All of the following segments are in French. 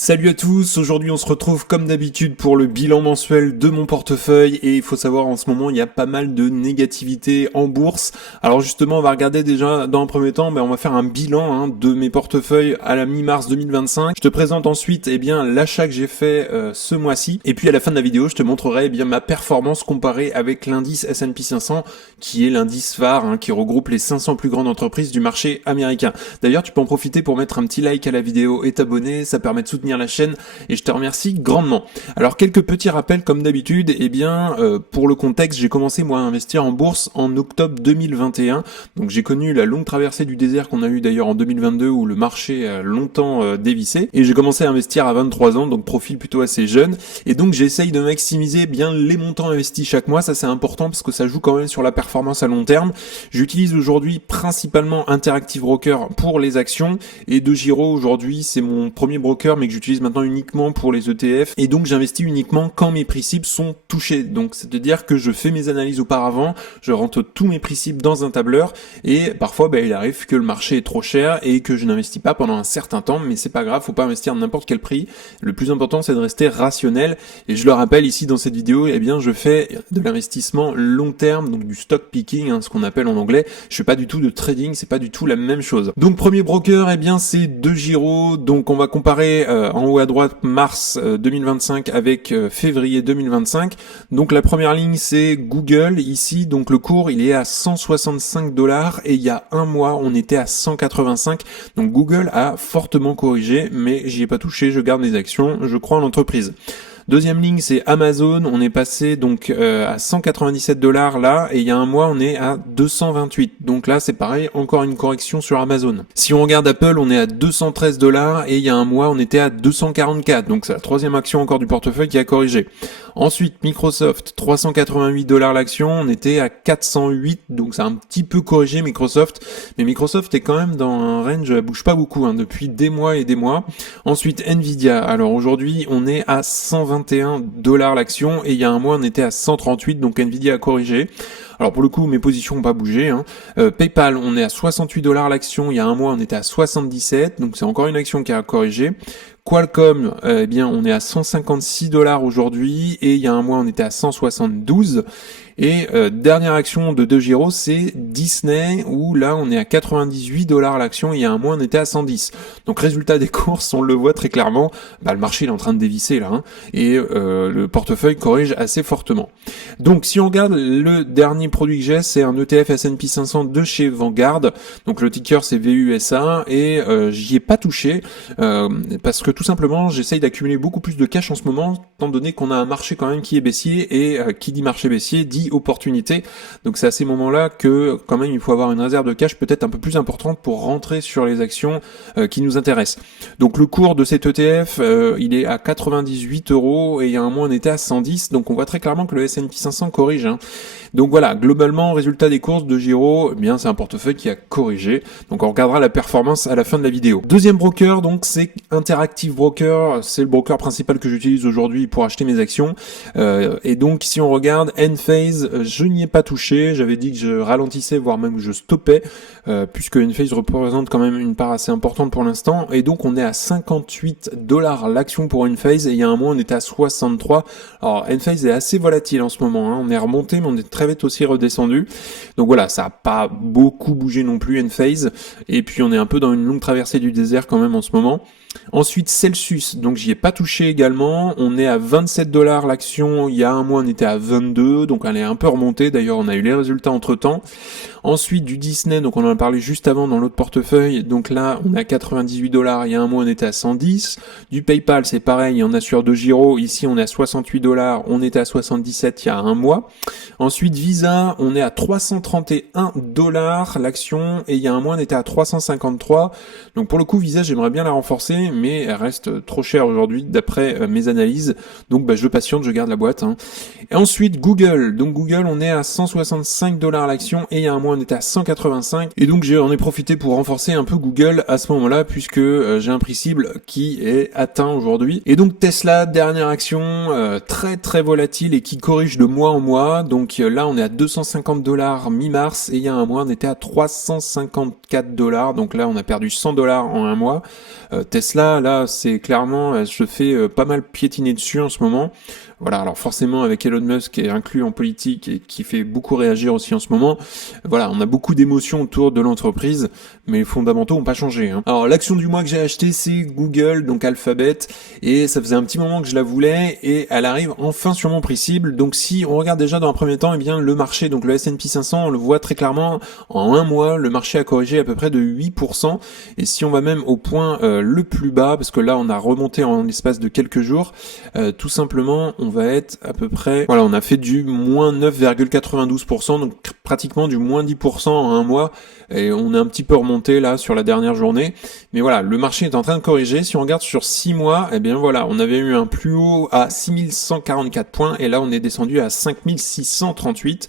Salut à tous, aujourd'hui on se retrouve comme d'habitude pour le bilan mensuel de mon portefeuille et il faut savoir en ce moment il y a pas mal de négativité en bourse. Alors justement on va regarder déjà dans un premier temps, on va faire un bilan de mes portefeuilles à la mi-mars 2025. Je te présente ensuite l'achat que j'ai fait ce mois-ci et puis à la fin de la vidéo je te montrerai ma performance comparée avec l'indice S&P 500 qui est l'indice phare qui regroupe les 500 plus grandes entreprises du marché américain. D'ailleurs tu peux en profiter pour mettre un petit like à la vidéo et t'abonner, ça permet de soutenir la chaîne et je te remercie grandement. Alors quelques petits rappels comme d'habitude, pour le contexte, j'ai commencé moi à investir en bourse en octobre 2021, donc j'ai connu la longue traversée du désert qu'on a eu d'ailleurs en 2022 où le marché a longtemps dévissé et j'ai commencé à investir à 23 ans, donc profil plutôt assez jeune et donc j'essaye de maximiser bien les montants investis chaque mois, ça c'est important parce que ça joue quand même sur la performance à long terme. J'utilise aujourd'hui principalement Interactive Broker pour les actions et DeGiro aujourd'hui c'est mon premier broker mais que j'utilise maintenant uniquement pour les ETF et donc j'investis uniquement quand mes prix cibles sont touchés. Donc c'est-à-dire que je fais mes analyses auparavant, je rentre tous mes prix cibles dans un tableur et parfois il arrive que le marché est trop cher et que je n'investis pas pendant un certain temps, mais c'est pas grave, faut pas investir à n'importe quel prix. Le plus important c'est de rester rationnel et je le rappelle ici dans cette vidéo, je fais de l'investissement long terme, donc du stock picking, ce qu'on appelle en anglais. Je fais pas du tout de trading, c'est pas du tout la même chose. Donc premier broker, c'est DeGiro, donc on va comparer en haut à droite mars 2025 avec février 2025. Donc la première ligne c'est Google ici, donc le cours il est à 165 $ et il y a un mois on était à 185. Donc Google a fortement corrigé mais j'y ai pas touché, je garde mes actions, je crois en l'entreprise. Deuxième ligne, c'est Amazon. On est passé donc à 197 $ là, et il y a un mois, on est à 228. Donc là, c'est pareil, encore une correction sur Amazon. Si on regarde Apple, on est à 213 $, et il y a un mois, on était à 244. Donc c'est la troisième action encore du portefeuille qui a corrigé. Ensuite, Microsoft, 388 $ l'action, on était à 408, donc ça a un petit peu corrigé Microsoft, mais Microsoft est quand même dans un range, elle bouge pas beaucoup depuis des mois et des mois. Ensuite, Nvidia, alors aujourd'hui, on est à 121 $ l'action, et il y a un mois, on était à 138, donc Nvidia a corrigé. Alors pour le coup, mes positions n'ont pas bougé. PayPal, on est à 68 $ l'action, il y a un mois, on était à 77, donc c'est encore une action qui a corrigé. Qualcomm, on est à 156 $ aujourd'hui et il y a un mois on était à 172. Et dernière action de DeGiro, c'est Disney où là on est à 98 $ l'action et il y a un mois on était à 110. Donc résultat des courses, on le voit très clairement, le marché il est en train de dévisser là et le portefeuille corrige assez fortement. Donc si on regarde le dernier produit que j'ai, c'est un ETF S&P 500 de chez Vanguard. Donc le ticker c'est VUSA et j'y ai pas touché parce que tout simplement j'essaye d'accumuler beaucoup plus de cash en ce moment étant donné qu'on a un marché quand même qui est baissier et qui dit marché baissier dit opportunité. Donc c'est à ces moments-là que quand même il faut avoir une réserve de cash peut-être un peu plus importante pour rentrer sur les actions qui nous intéressent. Donc le cours de cet ETF il est à 98 € et il y a un mois on était à 110. Donc on voit très clairement que le S&P 500 corrige. Donc voilà, globalement, résultat des courses de Giro, c'est un portefeuille qui a corrigé. Donc on regardera la performance à la fin de la vidéo. Deuxième broker, donc c'est Interactive Broker, c'est le broker principal que j'utilise aujourd'hui pour acheter mes actions. Et donc si on regarde Enphase, je n'y ai pas touché. J'avais dit que je ralentissais, voire même que je stoppais, puisque Enphase représente quand même une part assez importante pour l'instant. Et donc on est à 58 $ l'action pour Enphase et il y a un mois on était à 63. Alors Enphase est assez volatile en ce moment. On est remonté, mais on est très vite aussi redescendu. Donc voilà, ça n'a pas beaucoup bougé non plus Enphase. Et puis on est un peu dans une longue traversée du désert quand même en ce moment. Ensuite Celsius, donc j'y ai pas touché également, on est à 27 $ l'action, il y a un mois on était à 22, donc elle est un peu remontée, d'ailleurs on a eu les résultats entre temps. Ensuite du Disney, donc on en a parlé juste avant dans l'autre portefeuille, donc là on est à 98 $, il y a un mois on était à 110. Du PayPal c'est pareil, on a sur DeGiro, ici on est à 68 $, on était à 77 il y a un mois. Ensuite Visa, on est à 331 $ l'action, et il y a un mois on était à 353, donc pour le coup Visa j'aimerais bien la renforcer, mais elle reste trop chère aujourd'hui d'après mes analyses, donc je patiente, je garde la boîte. Et ensuite Google, donc Google on est à 165 $ l'action et il y a un mois on était à 185, et donc j'en ai profité pour renforcer un peu Google à ce moment-là puisque j'ai un prix cible qui est atteint aujourd'hui. Et donc Tesla, dernière action, très très volatile et qui corrige de mois en mois, donc là on est à 250 $ mi-mars et il y a un mois on était à 354 $, donc là on a perdu 100 $ en un mois. Tesla Tesla, là, c'est clairement, elle se fait pas mal piétiner dessus en ce moment. Voilà, alors forcément avec Elon Musk qui est inclus en politique et qui fait beaucoup réagir aussi en ce moment, voilà, on a beaucoup d'émotions autour de l'entreprise, mais les fondamentaux n'ont pas changé. Alors l'action du mois que j'ai acheté, c'est Google, donc Alphabet, et ça faisait un petit moment que je la voulais, et elle arrive enfin sur mon prix cible. Donc si on regarde déjà dans un premier temps, eh bien le marché, donc le S&P 500, on le voit très clairement, en un mois, le marché a corrigé à peu près de 8%, et si on va même au point le plus bas, parce que là on a remonté en l'espace de quelques jours, tout simplement, on va être à peu près, voilà, on a fait du moins 9,92%, donc pratiquement du moins 10% en un mois, et on est un petit peu remonté là sur la dernière journée, mais voilà, le marché est en train de corriger. Si on regarde sur 6 mois, eh bien voilà, on avait eu un plus haut à 6144 points, et là on est descendu à 5638,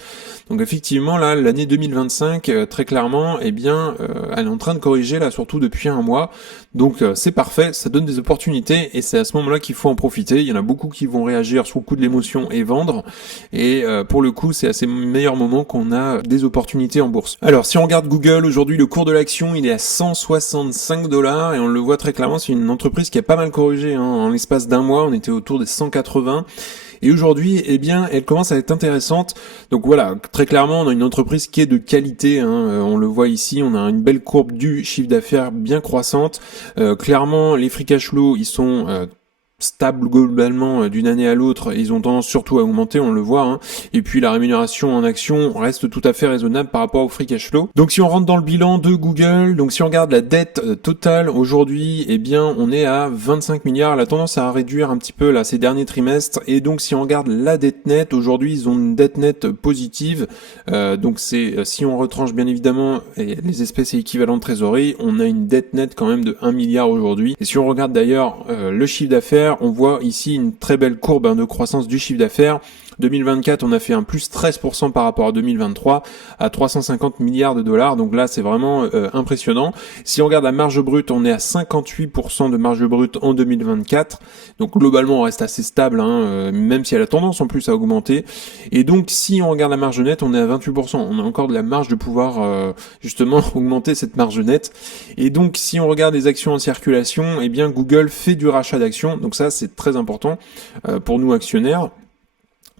donc effectivement là, l'année 2025, très clairement, eh bien, elle est en train de corriger là, surtout depuis un mois, donc c'est parfait, ça donne des opportunités, et c'est à ce moment-là qu'il faut en profiter. Il y en a beaucoup qui vont réagir sous le coup de l'émotion et vendre, et pour le coup c'est à ces meilleurs moments qu'on a des opportunités en bourse. Alors si on regarde Google, aujourd'hui le cours de l'action il est à 165 $, et on le voit très clairement, c'est une entreprise qui a pas mal corrigé, en l'espace d'un mois, on était autour des 180, et aujourd'hui, eh bien, elle commence à être intéressante. Donc voilà, très clairement, on a une entreprise qui est de qualité, on le voit ici, on a une belle courbe du chiffre d'affaires bien croissante. Clairement, les free cash flow, ils sont stable globalement d'une année à l'autre, ils ont tendance surtout à augmenter, on le voit, et puis la rémunération en action reste tout à fait raisonnable par rapport au free cash flow. Donc si on rentre dans le bilan de Google, donc si on regarde la dette totale aujourd'hui, eh bien on est à 25 milliards, la tendance à réduire un petit peu là ces derniers trimestres, et donc si on regarde la dette nette, aujourd'hui ils ont une dette nette positive, donc c'est, si on retranche bien évidemment les espèces et équivalents de trésorerie, on a une dette nette quand même de 1 milliard aujourd'hui, et si on regarde d'ailleurs le chiffre d'affaires, on voit ici une très belle courbe de croissance du chiffre d'affaires. 2024, on a fait un plus 13% par rapport à 2023 à 350 milliards de dollars. Donc là, c'est vraiment impressionnant. Si on regarde la marge brute, on est à 58% de marge brute en 2024. Donc globalement, on reste assez stable, même si elle a tendance en plus à augmenter. Et donc, si on regarde la marge nette, on est à 28%. On a encore de la marge de pouvoir justement augmenter cette marge nette. Et donc, si on regarde les actions en circulation, eh bien Google fait du rachat d'actions. Donc ça, c'est très important pour nous actionnaires,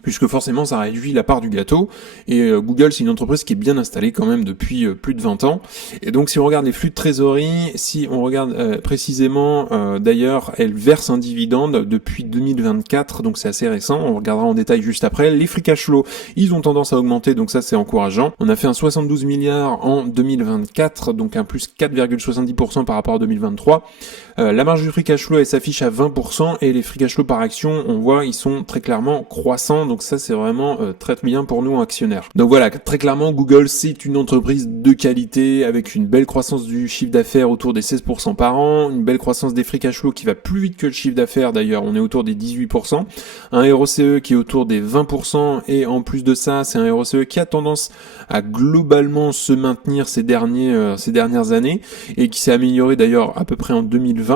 puisque forcément ça réduit la part du gâteau, et Google c'est une entreprise qui est bien installée quand même depuis plus de 20 ans, et donc si on regarde les flux de trésorerie, si on regarde précisément, d'ailleurs elle verse un dividende depuis 2024, donc c'est assez récent, on regardera en détail juste après. Les free cash flow, ils ont tendance à augmenter, donc ça c'est encourageant. On a fait un 72 milliards en 2024, donc un plus 4,70% par rapport à 2023. La marge du free cash flow elle s'affiche à 20%, et les free cash flow par action, on voit ils sont très clairement croissants, donc ça c'est vraiment très bien pour nous actionnaires. Donc voilà, très clairement Google c'est une entreprise de qualité, avec une belle croissance du chiffre d'affaires autour des 16% par an, une belle croissance des free cash flow qui va plus vite que le chiffre d'affaires, d'ailleurs on est autour des 18%, un ROCE qui est autour des 20%, et en plus de ça c'est un ROCE qui a tendance à globalement se maintenir ces dernières années, et qui s'est amélioré d'ailleurs à peu près en 2020.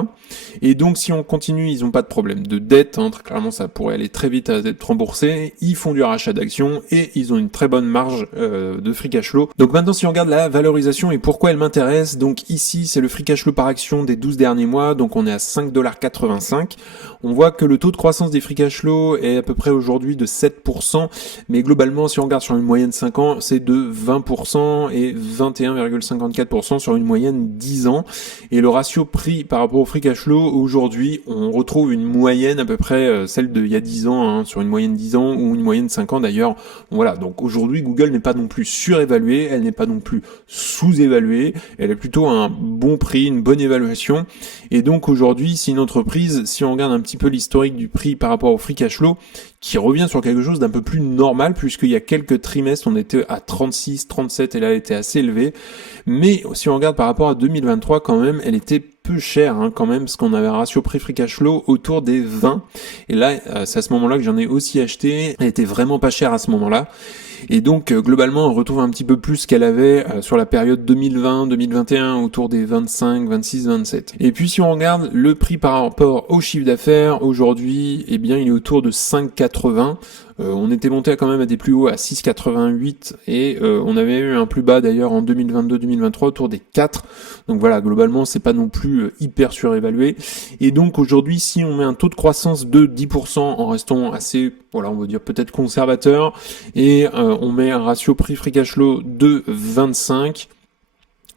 Et donc si on continue, ils n'ont pas de problème de dette, très clairement ça pourrait aller très vite à être remboursé, ils font du rachat d'actions, et ils ont une très bonne marge de free cash flow. Donc maintenant si on regarde la valorisation et pourquoi elle m'intéresse, donc ici c'est le free cash flow par action des 12 derniers mois, donc on est à 5,85 $. On voit que le taux de croissance des free cash flow est à peu près aujourd'hui de 7%, mais globalement si on regarde sur une moyenne 5 ans, c'est de 20% et 21,54% sur une moyenne 10 ans, et le ratio prix par rapport au free cash flow, aujourd'hui on retrouve une moyenne à peu près celle d'il y a 10 ans, sur une moyenne 10 ans ou une moyenne 5 ans d'ailleurs. Voilà, donc aujourd'hui Google n'est pas non plus surévaluée, elle n'est pas non plus sous-évaluée, elle est plutôt à un bon prix, une bonne évaluation, et donc aujourd'hui c'est une entreprise, si on regarde un petit peu l'historique du prix par rapport au free cash flow, qui revient sur quelque chose d'un peu plus normal, puisqu'il y a quelques trimestres on était à 36, 37, et là elle était assez élevée, mais si on regarde par rapport à 2023 quand même, elle était peu chère quand même, parce qu'on avait un ratio prix free cash flow autour des 20, et là c'est à ce moment-là que j'en ai aussi acheté, elle était vraiment pas chère à ce moment-là. Et donc globalement on retrouve un petit peu plus qu'elle avait sur la période 2020-2021 autour des 25, 26, 27. Et puis si on regarde le prix par rapport au chiffre d'affaires, aujourd'hui eh bien il est autour de 5,80. On était monté quand même à des plus hauts à 6,88 et on avait eu un plus bas d'ailleurs en 2022-2023 autour des 4. Donc voilà, globalement c'est pas non plus hyper surévalué. Et donc aujourd'hui si on met un taux de croissance de 10% en restant assez, voilà, on va dire peut-être conservateur, et on met un ratio prix-free cash flow de 25,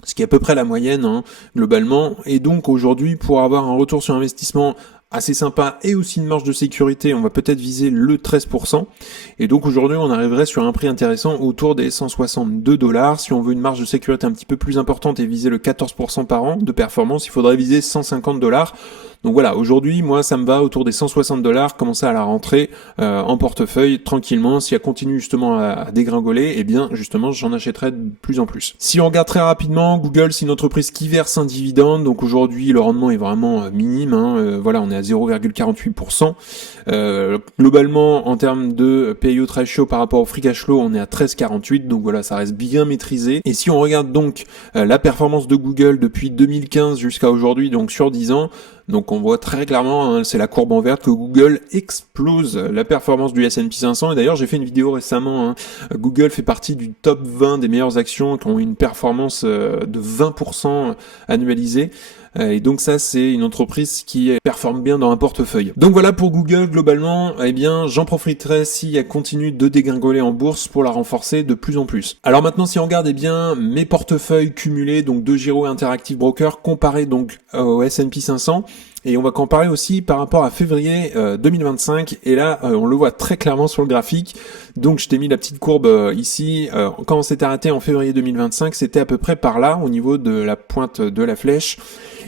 ce qui est à peu près la moyenne globalement. Et donc aujourd'hui pour avoir un retour sur investissement assez sympa et aussi une marge de sécurité, on va peut-être viser le 13%. Et donc aujourd'hui on arriverait sur un prix intéressant autour des 162 $. Si on veut une marge de sécurité un petit peu plus importante et viser le 14% par an de performance, il faudrait viser 150 $. Donc voilà, aujourd'hui moi ça me va autour des 160 $, commencer à la rentrée en portefeuille tranquillement. Si elle continue justement à dégringoler, eh bien justement j'en achèterai de plus en plus. Si on regarde très rapidement, Google c'est une entreprise qui verse un dividende, donc aujourd'hui le rendement est vraiment minime, voilà, on est à 0,48%. Globalement en termes de payout ratio par rapport au free cash flow, on est à 13,48, donc voilà, ça reste bien maîtrisé. Et si on regarde donc la performance de Google depuis 2015 jusqu'à aujourd'hui, donc sur 10 ans, donc on voit très clairement, c'est la courbe en verte, que Google explose la performance du S&P 500. Et d'ailleurs j'ai fait une vidéo récemment, Google fait partie du top 20 des meilleures actions qui ont une performance de 20% annualisée. Et donc ça c'est une entreprise qui performe bien dans un portefeuille. Donc voilà pour Google globalement, eh bien j'en profiterai si elle continue de dégringoler en bourse pour la renforcer de plus en plus. Alors maintenant si on regarde mes portefeuilles cumulés donc de Giro et Interactive Broker comparés donc au S&P 500, et on va comparer aussi par rapport à février 2025, et là on le voit très clairement sur le graphique. Donc je t'ai mis la petite courbe ici, quand on s'est arrêté en février 2025, c'était à peu près par là au niveau de la pointe de la flèche.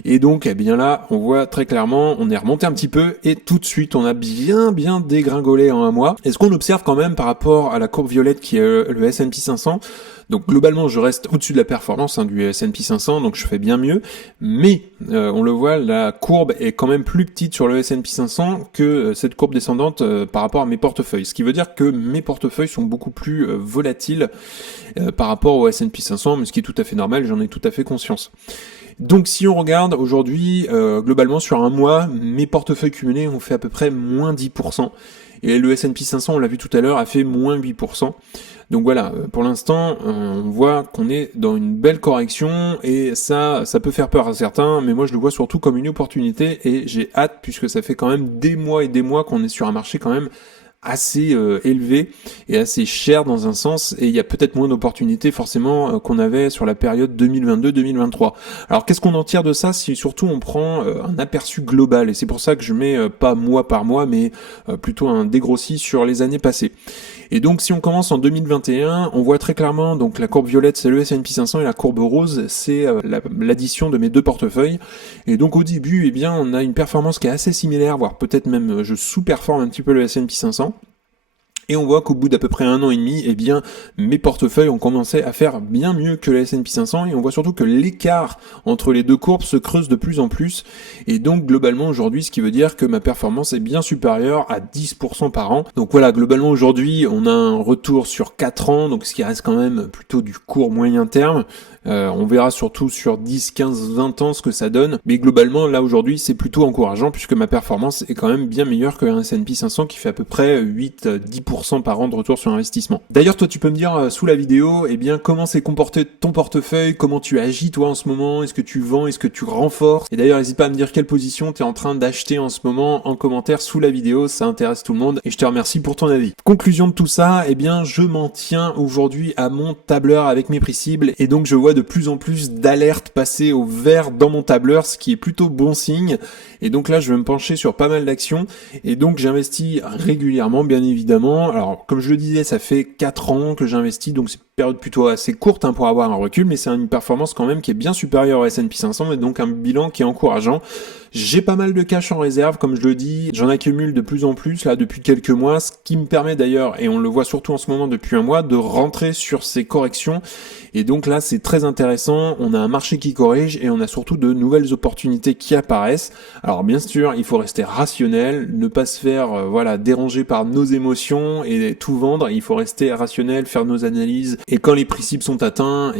Et donc eh bien là on voit très clairement, on est remonté un petit peu et tout de suite on a bien dégringolé en un mois. Et ce qu'on observe quand même par rapport à la courbe violette qui est le S&P 500, donc globalement je reste au-dessus de la performance du S&P 500, donc je fais bien mieux, mais on le voit, la courbe est quand même plus petite sur le S&P 500 que cette courbe descendante par rapport à mes portefeuilles, ce qui veut dire que mes portefeuilles sont beaucoup plus volatiles par rapport au S&P 500, mais ce qui est tout à fait normal, j'en ai tout à fait conscience. Donc si on regarde aujourd'hui, globalement sur un mois, mes portefeuilles cumulés ont fait à peu près moins 10%, et le S&P 500, on l'a vu tout à l'heure, a fait moins 8%. Donc voilà, pour l'instant, on voit qu'on est dans une belle correction, et ça peut faire peur à certains, mais moi je le vois surtout comme une opportunité, et j'ai hâte, puisque ça fait quand même des mois et des mois qu'on est sur un marché quand même assez élevé et assez cher dans un sens, et il y a peut-être moins d'opportunités forcément qu'on avait sur la période 2022-2023. Alors qu'est-ce qu'on en tire de ça si surtout on prend un aperçu global, et c'est pour ça que je mets pas mois par mois mais plutôt un dégrossi sur les années passées. Et donc si on commence en 2021, on voit très clairement, donc la courbe violette c'est le S&P 500 et la courbe rose c'est l'addition de mes deux portefeuilles. Et donc au début, eh bien on a une performance qui est assez similaire, voire peut-être même je sous-performe un petit peu le S&P 500. Et on voit qu'au bout d'à peu près 1 an et demi, eh bien, mes portefeuilles ont commencé à faire bien mieux que le S&P 500, et on voit surtout que l'écart entre les deux courbes se creuse de plus en plus. Et donc, globalement, aujourd'hui, ce qui veut dire que ma performance est bien supérieure à 10% par an. Donc voilà, globalement, aujourd'hui, on a un retour sur 4 ans, donc ce qui reste quand même plutôt du court moyen terme. On verra surtout sur 10, 15, 20 ans ce que ça donne. Mais globalement, là aujourd'hui, c'est plutôt encourageant puisque ma performance est quand même bien meilleure qu'un S&P 500 qui fait à peu près 8-10% par an de retour sur investissement. D'ailleurs, toi, tu peux me dire sous la vidéo, eh bien, comment s'est comporté ton portefeuille, comment tu agis toi en ce moment, est-ce que tu vends, est-ce que tu renforces? Et d'ailleurs, n'hésite pas à me dire quelle position tu es en train d'acheter en ce moment en commentaire sous la vidéo, ça intéresse tout le monde et je te remercie pour ton avis. Conclusion de tout ça, eh bien, je m'en tiens aujourd'hui à mon tableur avec mes prix cibles, et donc je vois de plus en plus d'alertes passer au vert dans mon tableur, ce qui est plutôt bon signe. Et donc là, je vais me pencher sur pas mal d'actions, et donc j'investis régulièrement, bien évidemment. Alors, comme je le disais, ça fait 4 ans que j'investis, donc c'est une période plutôt assez courte pour avoir un recul, mais c'est une performance quand même qui est bien supérieure au S&P 500, et donc un bilan qui est encourageant. J'ai pas mal de cash en réserve, comme je le dis, j'en accumule de plus en plus là depuis quelques mois, ce qui me permet d'ailleurs, et on le voit surtout en ce moment depuis un mois, de rentrer sur ces corrections. Et donc là, c'est très très intéressant, on a un marché qui corrige et on a surtout de nouvelles opportunités qui apparaissent. Alors bien sûr, il faut rester rationnel, ne pas se faire déranger par nos émotions et tout vendre, il faut rester rationnel, faire nos analyses et quand les prix cibles sont atteints,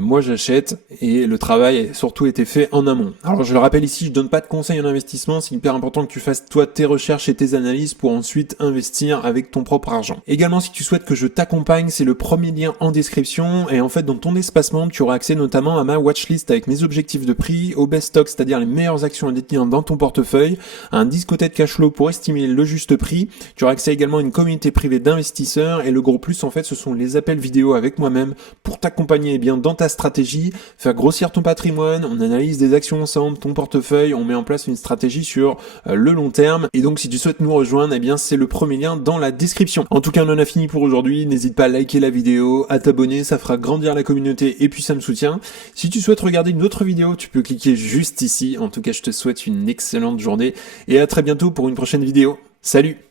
moi j'achète et le travail a surtout été fait en amont. Alors je le rappelle ici, je donne pas de conseils en investissement, c'est hyper important que tu fasses toi tes recherches et tes analyses pour ensuite investir avec ton propre argent. Également, si tu souhaites que je t'accompagne, c'est le premier lien en description et en fait dans ton espace membre, tu auras accès notamment à ma watchlist avec mes objectifs de prix, au best stock, c'est-à-dire les meilleures actions à détenir dans ton portefeuille, à un discothèque cash flow pour estimer le juste prix. Tu auras accès également à une communauté privée d'investisseurs et le gros plus en fait ce sont les appels vidéo avec moi-même pour t'accompagner dans ta stratégie, faire grossir ton patrimoine, on analyse des actions ensemble, ton portefeuille, on met en place une stratégie sur le long terme et donc si tu souhaites nous rejoindre, c'est le premier lien dans la description. En tout cas, on en a fini pour aujourd'hui, n'hésite pas à liker la vidéo, à t'abonner, ça fera grandir la communauté et puis ça me soutient. Si tu souhaites regarder une autre vidéo, tu peux cliquer juste ici. En tout cas, je te souhaite une excellente journée et à très bientôt pour une prochaine vidéo. Salut!